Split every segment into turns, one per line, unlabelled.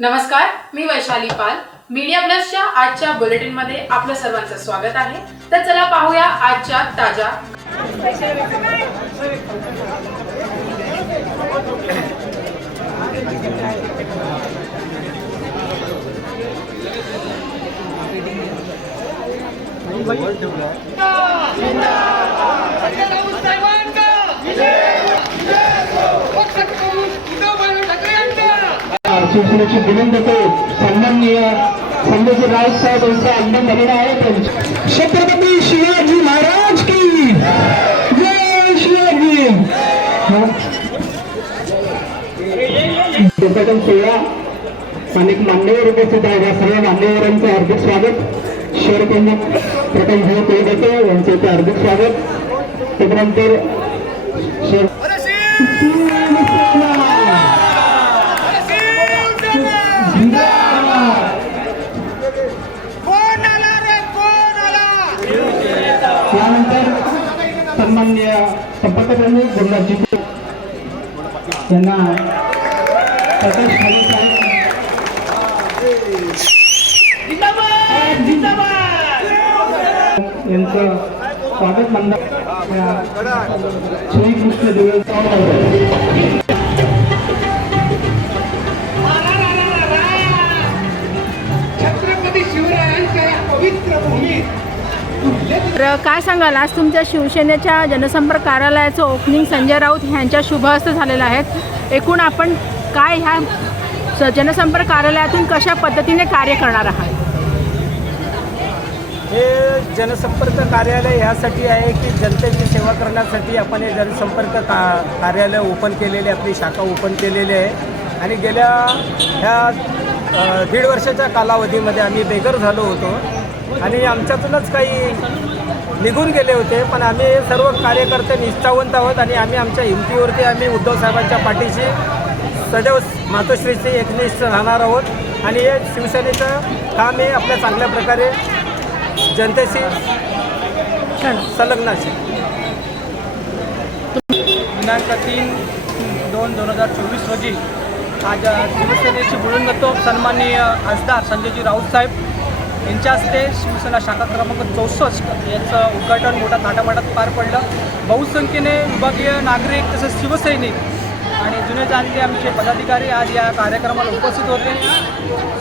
नमस्कार मी वैशाली पाल. मीडिया प्लसच्या आजच्या बुलेटिनमध्ये आपलं सर्वांचं स्वागत आहे. तर चला पाहूया आजच्या ताज्या
शिवसेनेची बुलंद तो सन्माननीय संभाजी राऊत साहेब यांचा आगमन झालेला आहे. त्यांच्या- छत्रपती शिवाजी महाराज की जय शिवाजी. उद्घाटन सोहळा अनेक मान्यवर उपस्थित आहेत. या सर्व मान्यवरांचं हार्दिक स्वागत. शहर प्रमुख प्रथम भाऊ कोळगटे यांचं इथे हार्दिक स्वागत. त्यानंतर शहर यानंतर सन्माननीय संपर्क प्रमुख गुरुराजी यांना प्रकाश खाले यांचं स्वागत मंडळ श्रीकृष्ण देव
तर काय सांगाल? आज तुमच्या शिवसेनेच्या जनसंपर्क कार्यालयाचं ओपनिंग संजय राऊत यांच्या शुभहस्त झालेलं आहे. एकूण आपण काय ह्या स- जनसंपर्क कार्यालयातून कशा पद्धतीने कार्य करणार आहात?
हे जनसंपर्क कार्यालय ह्यासाठी आहे की जनतेची सेवा करण्यासाठी आपण हे जनसंपर्क का कार्यालय ओपन केलेले आपली शाखा ओपन केलेली आहे. आणि गेल्या ह्या दीड वर्षाच्या कालावधीमध्ये आम्ही बेघर झालो होतो. आणि आमच्यातूनच काही निघून गेले होते पण आम्ही सर्व कार्यकर्ते निष्ठावंत आहोत आणि आम्ही आमच्या हिमतीवरती आम्ही उद्धव साहेबांच्या पाठीशी सदैव मातोश्रीशी एकनिष्ठ राहणार आहोत. आणि हे शिवसेनेचं काम हे आपल्या चांगल्या प्रकारे जनतेशी संलग्न असेल. दिनांक तीन दोन दोन हजार चोवीस रोजी आज शिवसेनेचे जातो सन्माननीय खासदार संजयजी राऊत साहेब. यांच्या हस्ते शिवसेना शाखा क्रमांक चौसष्ट याचं उद्घाटन मोठ्या थाटामाटात पार पडलं. बहुसंख्येने विभागीय नागरिक तसेच शिवसैनिक आणि जुने जाणते आमचे पदाधिकारी आज या कार्यक्रमाला उपस्थित होते.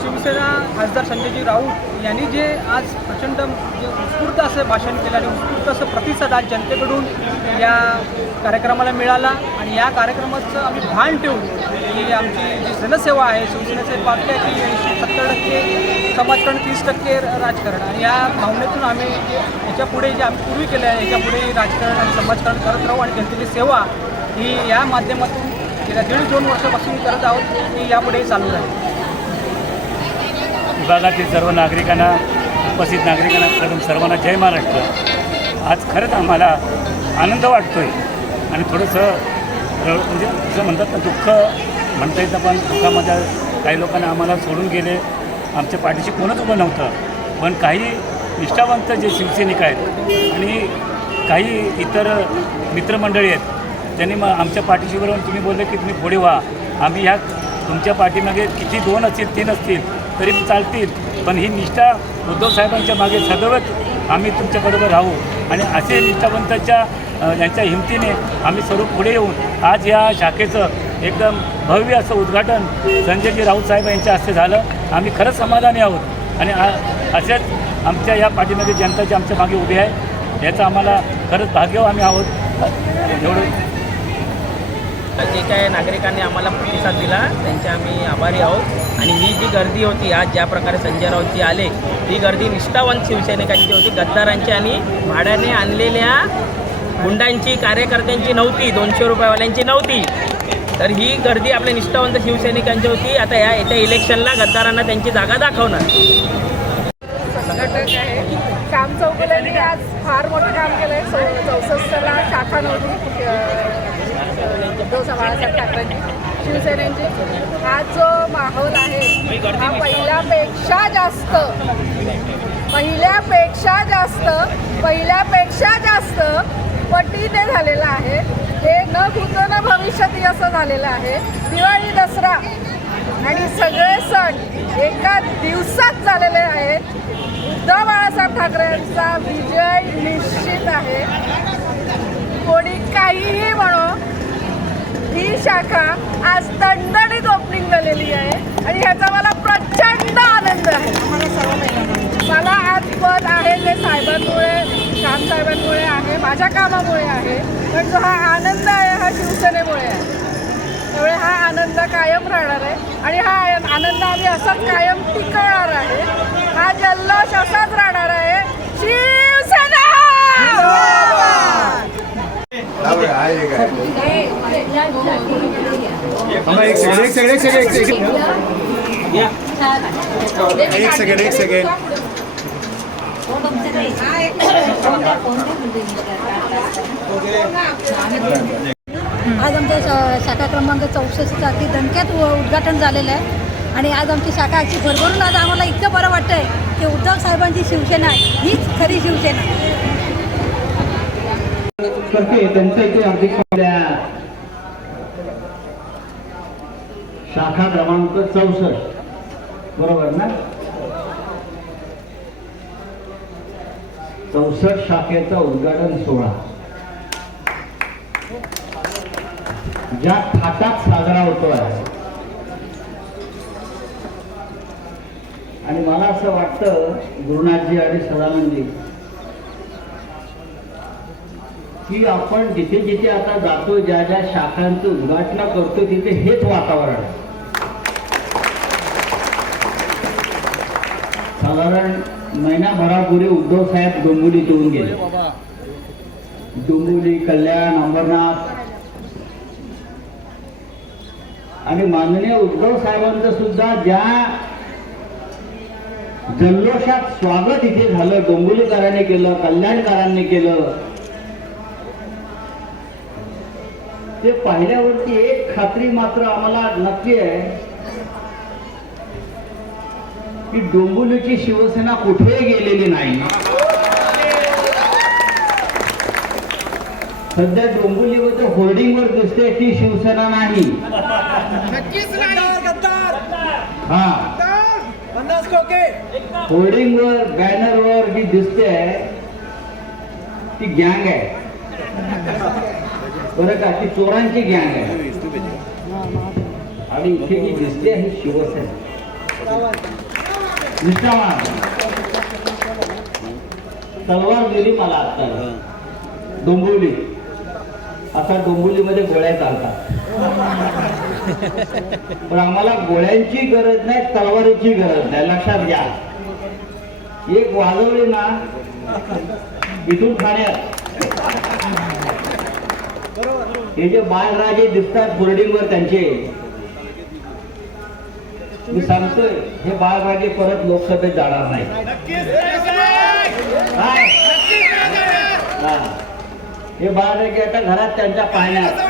शिवसेना खासदार संजयजी राऊत यांनी जे आज प्रचंड जे उत्स्फूर्त असं भाषण केलं आणि उत्स्फूर्त असं प्रतिसाद आज जनतेकडून या कार्यक्रमाला मिळाला आणि या कार्यक्रमाचं आम्ही भान ठेवून की आमची. जी जनसेवा आहे शिवसेनेचे वाक्य आहे की ऐंशी सत्तर टक्के समाजकारण तीस टक्के राजकारण. आणि या भावनेतून आम्ही याच्यापुढे जे आम्ही पूर्वी केलं आहे याच्यापुढे राजकारण आणि समाजकारण करत राहू आणि जनतेची सेवा ही या माध्यमातून गेल्या दीड दोन वर्षापासून करत आहोत ती यापुढेही चालू राहील.
विभागातील सर्व नागरिकांना उपस्थित नागरिकांना प्रथम सर्वांना जय महाराष्ट्र. आज खरंच आम्हाला आनंद वाटतो आहे आणि थोडंसं म्हणजे असं म्हणतात ना दुःख म्हणता येतं पण दुःखामध्ये काही लोकांना आम्हाला सोडून गेले. आमच्या पाठीशी कोणच उभं नव्हतं. पण काही निष्ठावंत जे शिवसैनिक आहेत आणि काही इतर मित्रमंडळी आहेत त्यांनी मग आमच्या पाठीशी बरोबर तुम्ही बोलले की तुम्ही पुढे व्हा. आम्ही ह्या तुमच्या पाठीमागे किती दोन असतील तीन असतील तरी चालतील. पण ही निष्ठा उद्धव साहेबांच्या मागे सदैवच आम्ही तुमच्याबरोबर राहू. आणि असे निष्ठावंताच्या यांच्या हिमतीने आम्ही सर्व पुढे येऊन आज या शाखेचं एकदम भव्य असं उद्घाटन संजयजी राऊत साहेब यांच्या हस्ते झालं. आम्ही खरंच समाधानी आहोत. आणि असेच आमच्या या पाठीमध्ये जनता जी आमच्या मागे उभी आहे. याचं आम्हाला खरंच भाग्यव आम्ही आहोत. एवढं.
जे काय नागरिकांनी आम्हाला प्रतिसाद दिला त्यांचे आम्ही आभारी आहोत. आणि ही जी गर्दी होती आज ज्या प्रकारे संजय राऊतजी आले ही गर्दी निष्ठावंत शिवसैनिकांची होती. गद्दारांची आणि भाड्याने आणलेल्या गुंडांची कार्यकर्त्यांची नव्हती दोनशे रुपयावाल्यांची नव्हती. तर ही गर्दी आपल्या निष्ठावंत शिवसैनिकांची होती. आता या येत्या इलेक्शनला गद्दारांना त्यांची जागा दाखवणार.
संघटक आहे. श्याम चौगुलेंनी आज फार मोठं काम केलं आहे चौसष्टला शाखा नव्हती उद्धव बाळासाहेब ठाकरेंची शिवसेनेची. हा जो माहोल आहे हा पहिल्यापेक्षा जास्त पहिल्यापेक्षा जास्त पहिल्यापेक्षा जास्त पटीने झालेला आहे. हे न भूत न भविष्यती असं झालेलं आहे. दिवाळी दसरा आणि सगळे सण एका दिवसात झालेले आहेत उद्धव बाळासाहेब ठाकरे यांचा विजय निश्चित आहे. कोणी काहीही म्हणो ही शाखा आज दणदणीत ओपनिंग झालेली आहे आणि ह्याचा मला प्रचंड आनंद आहे. मला आज पद आहे ते साहेबांमुळे काम साहेबांमुळे आहे माझ्या कामामुळे आहे पण जो हा आनंद आहे हा शिवसेनेमुळे आहे. त्यामुळे हा आनंद कायम राहणार आहे. आणि हा आनंद आम्ही असाच कायम टिकवणार आहे. हा जल्लोष असाच राहणार आहे. शिवसेना!
एक सेकंड एक सेकंड.
आज आमच्या शाखा क्रमांक चौसष्ट अगदी दणक्यात उद्घाटन झालेलं आहे. आणि आज आमची शाखा अशी भरभरून आज आम्हाला इतकं बरं वाटतंय की उद्धव साहेबांची शिवसेना हीच खरी शिवसेना.
शाखा क्रमांक चौसष्ट. बरोबर ना? चौसष्ट शाखेचा उद्घाटन सोहळा. ज्या थाटात साजरा आहे आणि मला असं वाटतं गुरुनाथजी आणि सदानंदजी की आपण जिथे जिथे आता जातो ज्या ज्या शाखांचं उद्घाटन करतो तिथे हेच वातावरण साधारण महिनाभरापूर्वी उद्धव साहेब डोंबिवलीत येऊन गेले. डोंबिवली कल्याण अंबरनाथ. आणि माननीय उद्धव साहेबांचं सुद्धा ज्या जल्लोषात स्वागत इथे झालं डोंबिवलीकरांनी केलं कल्याणकारांनी केलं ते पाहिल्यावरती एक खात्री मात्र आम्हाला नक्की आहे. की डोंबिवलीची शिवसेना कुठेही गेलेली नाही. सध्या डोंबिवलीमध्ये होर्डिंगवर दिसते ती शिवसेना नाही. हा. होर्डिंगवर बॅनरवर जी दिसते ती गँग आहे. बरं का ती चोरांची गँग आहे. आणि इथे जी दिसते ही शिवसेना. निष्ठावान तलवार दिली मला आता. डोंबिवली. आता डोंबिवलीमध्ये गोळ्या चालतात. पण आम्हाला गोळ्यांची गरज नाही तलवारीची गरज नाही. लक्षात घ्या. एक वाजवली ना इथून ठाण्यात. हे जे बालराजे दिसतात बोर्डिंगवर त्यांचे. मी सांगतोय हे बालराजे परत लोकसभेत जाणार नाही? हा. बालराजे आता घरात त्यांच्या पाहण्यात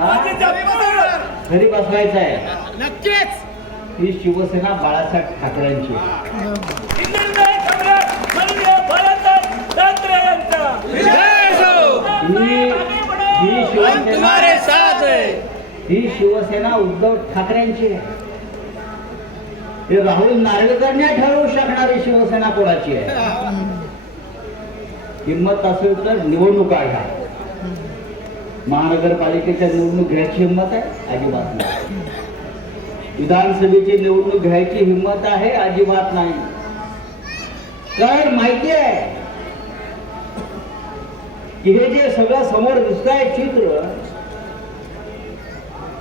हा? घरी बसवायचं आहे. ही शिवसेना बाळासाहेब ठाकरेंची. ही! ही शिवसेना ही शिवसेना उद्धव ठाकरेंची आहे. हे राहुल नार्वेकर नाही ठरवू शकणारी शिवसेना कोणाची आहे? हिंमत असेल तर निवडणूक घ्या. महानगरपालिकेच्या निवडणूक घ्यायची हिंमत आहे? अजिबात नाही. विधानसभेची निवडणूक घ्यायची हिंमत आहे? अजिबात नाही. कारण माहिती आहे की हे जे सगळं समोर दिसत आहे चित्र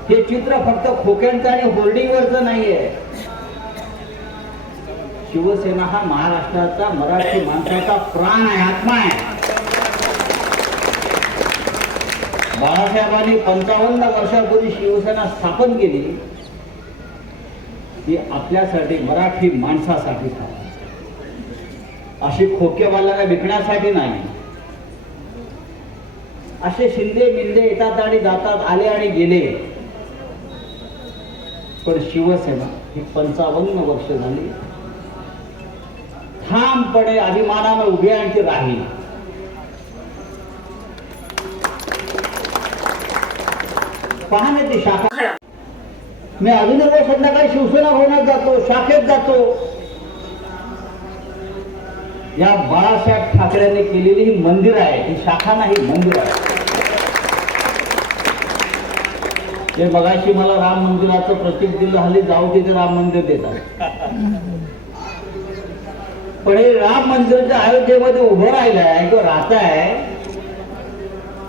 हे चित्र फक्त खोक्यांचं आणि होर्डिंगवरच नाहीये. शिवसेना हा महाराष्ट्राचा मराठी माणसाचा प्राण आहे आत्मा आहे. बाळासाहेबांनी पंचावन्न वर्षापूर्वी शिवसेना स्थापन केली. ती आपल्यासाठी मराठी माणसासाठी स्थापन अशी खोकेवाल्याला विकण्यासाठी नाही. असे शिंदे मिंदे येतात आणि जातात आले आणि गेले. पण शिवसेना ही पंचावन्न वर्ष झाली ठामपणे अभिमानानं उभी आणखी राहील. पाहणे ना ती शाखा. मी अभिनव संध्याकाळी शिवसेना भवनात जातो शाखेत जातो. या बाळासाहेब ठाकरेंनी केलेली ही मंदिर आहे ही शाखा नाही मंदिर आहे ते मगाशी मला राम मंदिराचं प्रतीक दिलं हल्ली जाऊ तिथे राम मंदिर देतात. पण हे राम मंदिरच्या अयोध्येमध्ये उभं राहिलं आहे किंवा राहत आहे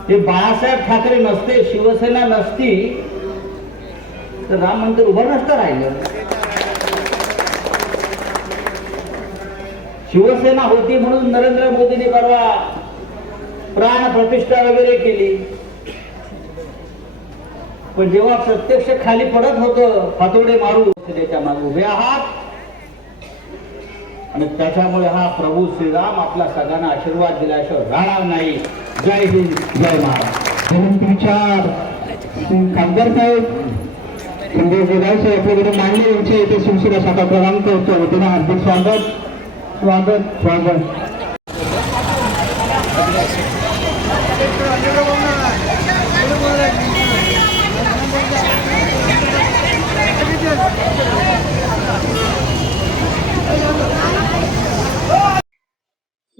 हे बाळासाहेब ठाकरे नसते शिवसेना नसती तर राम मंदिर उभं नसतं राहिलं. शिवसेना होती म्हणून नरेंद्र मोदींनी परवा प्राण प्रतिष्ठा वगैरे केली. पण जेव्हा प्रत्यक्ष खाली पडत होतं फातोडे मारू त्याच्यामागे उभे आहात. आणि त्याच्यामुळे हा प्रभू श्रीराम आपल्या सगळ्यांना आशीर्वाद दिल्याशिवाय राहणार नाही. जय हिंद जय महाराज. विचार. खासदार साहेब म्हणजे साहेब आपल्याकडे मांडले यांचे येथे शिवसेना शाखा क्रमांक होतो वतीनं हार्दिक स्वागत. स्वागत. स्वागत.